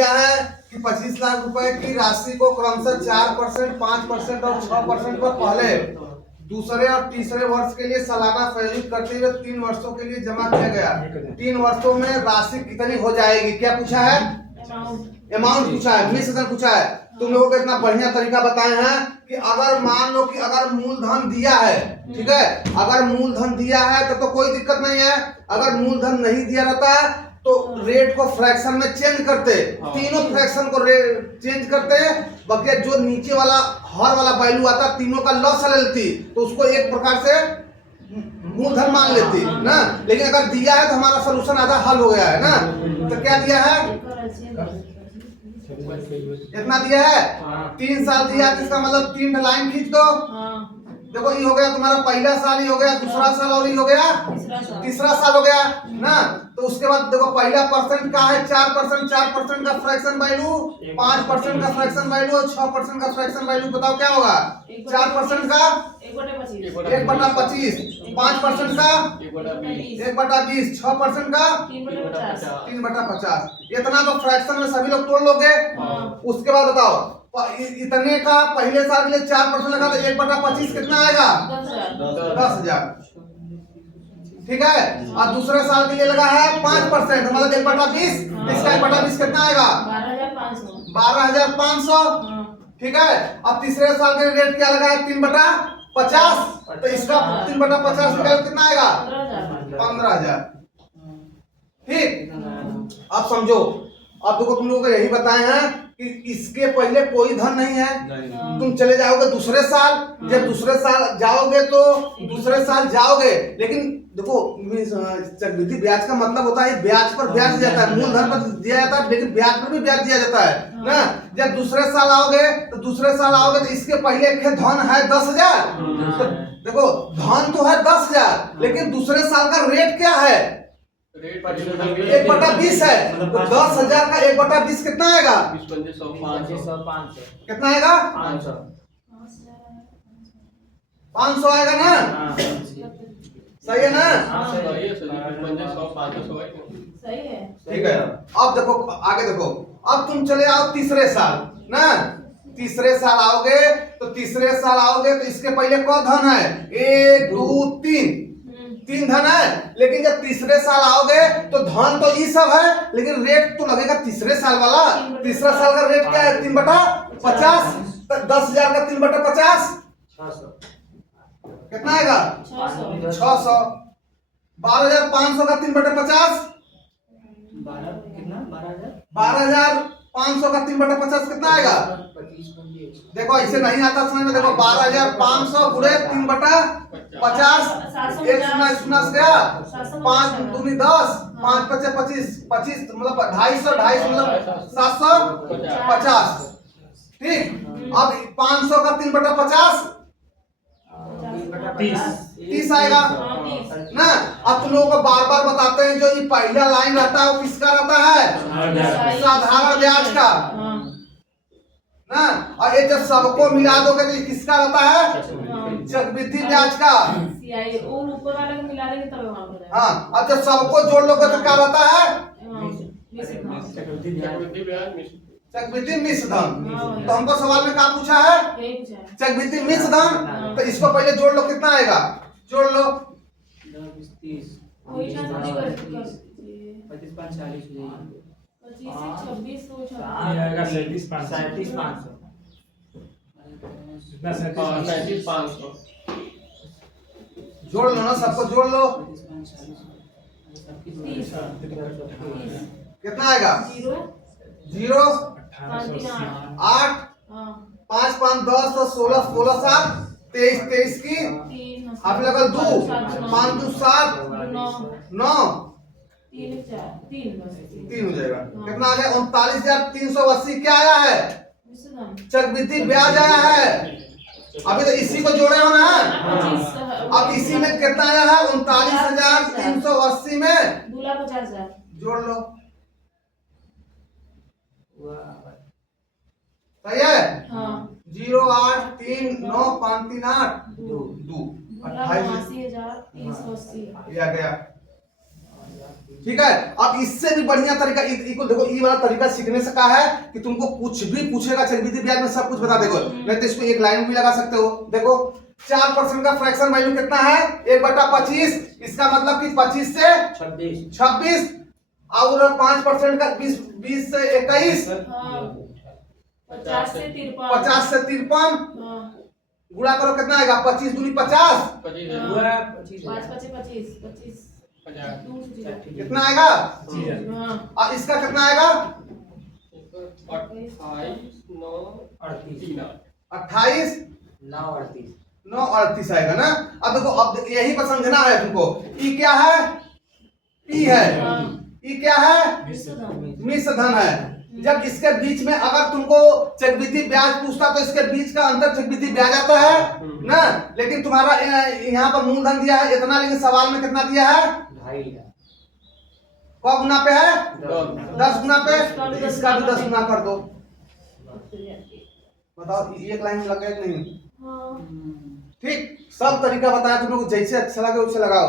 दिया है कि 25 लाख रुपए की राशि को क्रमशः 4%, 5% और 6% पर पहले दूसरे और तीसरे वर्ष के लिए सालाना प्रायोजित करते हुए 3 वर्षों के लिए जमा किया गया। 3 वर्षों में राशि कितनी हो जाएगी? क्या पूछा है? अमाउंट पूछा है, मिश्रण पूछा है। तुम लोगों को इतना बढ़िया तरीका बताए हैं कि अगर मान लो कि अगर मूलधन दिया है, ठीक है, अगर मूलधन दिया है तो कोई दिक्कत नहीं है। अगर मूलधन नहीं दिया रहता है तो रेट को फ्रैक्शन में चेंज करते, तीनों फ्रैक्शन को चेंज करते, बाकी जो नीचे वाला हर वाला वैल्यू आता तीनों का लॉस ले लेती तो उसको एक प्रकार से मूलधन मान लेती ना। लेकिन अगर दिया है तो हमारा सोल्यूशन आधा हल हो गया है ना। तो क्या दिया है? इतना दिया है, 3 साल दिया है, इसका मतलब 3 लाइन खींच दो। देखो ये हो गया तुम्हारा पहला साल, ही हो गया दूसरा साल, और ये हो गया तीसरा साल हो गया ना। तो उसके बाद देखो पहला परसेंट का है 4%, 4% का फ्रैक्शन वैल्यू, 5% का फ्रैक्शन वैल्यू और 6% का फ्रैक्शन वैल्यू। बताओ क्या होगा? 4% का 1/25, 5% का 1/20, 6% का 3/50। इतना तो फ्रैक्शन में सभी लोग तोड़ लोगे। उसके बाद बताओ इतने का पहले साल के लिए 4% लगा तो 1/25 कितना आएगा? 10,000। ठीक है, और दूसरे साल के लिए लगा है 5%, मतलब 1/20, इसका 1/20 कितना आएगा? 12,500। ठीक है, अब तीसरे साल के रेट क्या लगा है? 3/50, तो इसका 3/50 निकाल कितना आएगा? 15,000। ठीक, अब समझो। अब देखो तुम लोगों को यही बताए हैं कि इसके पहले कोई धन नहीं है। तुम चले जाओगे दूसरे साल, जब दूसरे साल जाओगे तो दूसरे साल जाओगे, लेकिन देखो चक्रवृद्धि ब्याज का मतलब होता है ब्याज पर ब्याज दिया जाता है, मूलधन पर दिया जाता है लेकिन ब्याज पर भी ब्याज दिया जाता है ना। जब दूसरे साल आओगे तो इसके पहले धन है 10,000। तो देखो धन तो है 10,000, लेकिन दूसरे साल का रेट क्या है? 1/20 है। तो 10,000 का 1/20 कितना आएगा? कितना आएगा? 500 आएगा ना। सही है ना? सही है। ठीक है, अब देखो आगे देखो। अब तुम चले आओ तीसरे साल ना। तीसरे साल आओगे तो इसके पहले कौन धन है? 1, 2, 3 धन है। लेकिन जब तीसरे साल आओगे तो धन तो ये सब है, लेकिन रेट तो लगेगा तीसरे साल वाला। तीसरा साल का रेट क्या है? 3/50। 10,000 का 3/50 कितना आएगा? 600। 12,500 का 3/50 12,500 का 3/50 कितना आएगा? देखो ऐसे नहीं आता समझ में। देखो 12,500 गुणे 3/50, एक सुना गया 5 दूनी 10, 5 पचे 25, मतलब 250 मतलब 750। ठीक, अब 500 का 3/50 30 आएगा ना। अब तुम लोगों को बार बार बताते हैं जो ये पहला लाइन रहता है वो किसका रहता है? साधारण ब्याज का ना। और ये जब सबको मिला दोगे तो ये किसका रहता है? चक्रवृद्धि ब्याज का। ऊपर वाले को मिला देंगे तब वहां पर। हाँ, अब जब सबको जोड़ लोगे तो क्या रहता है? चक्रवृद्धि मिश्र धन। तो हमको सवाल में क्या पूछा है? चक्रवृद्धि मिश्र धन। तो इसको पहले जोड़ लो, कितना आएगा? जोड़ लो। 25, 37,500 जोड़ लो ना, सबको जोड़ लो। कितना आएगा? 0 8 5 5 10 तो 16 16 7 23 23 की आप लगल 2 5 2 7 9 3 हो जाएगा। कितना आ गया? 39,380। क्या आया है? चक्रवृद्धि ब्याज आया है। अभी तो इसी को जोड़े हो ना। अब इसी में कितना आया है? 39,380 में 50,000 जोड़ लो। सही है? 0 8 3 9 5 3 8 2 28,380 ये आ गया। ठीक है। अब इससे भी बढ़िया तरीका इको देखो, ये वाला तरीका सीखने से कहा है कि तुमको कुछ भी पूछेगा चक्रवृद्धि ब्याज में सब कुछ बता देगा। नहीं तो इसको एक लाइन भी लगा सकते हो। देखो 4% का फ्रैक्शन वैल्यू कितना है 1/25, इसका मतलब कि 25 से 26 और 5% का 20 से 21, हाँ 50 से 53, 50 से 53 हाँ गुणा करो कितना आएगा 25 दूनी 50, 5 25 25 कितना आएगा। हाँ और इसका कितना आएगा 28 9 38 आएगा ना। अब देखो, अब यही पर समझना है तुमको। ई क्या है, पी है, ई क्या है मिश्र धन है। जब इसके बीच में अगर तुमको चक्रवृद्धि ब्याज पूछता तो इसके बीच का अंतर चक्रवृद्धि ब्याज आता है ना। लेकिन तुम्हारा यहाँ पर मूलधन दिया है इतना, लेकिन सवाल में कितना दिया है, कौ गुना पे है 10 गुना पे, इसका भी 10 गुना कर दो। बताओ एक लाइन लग गया कि नहीं। हाँ ठीक, सब तरीका बताया तुम लोग, जैसे अच्छा लगे उससे लगाओ।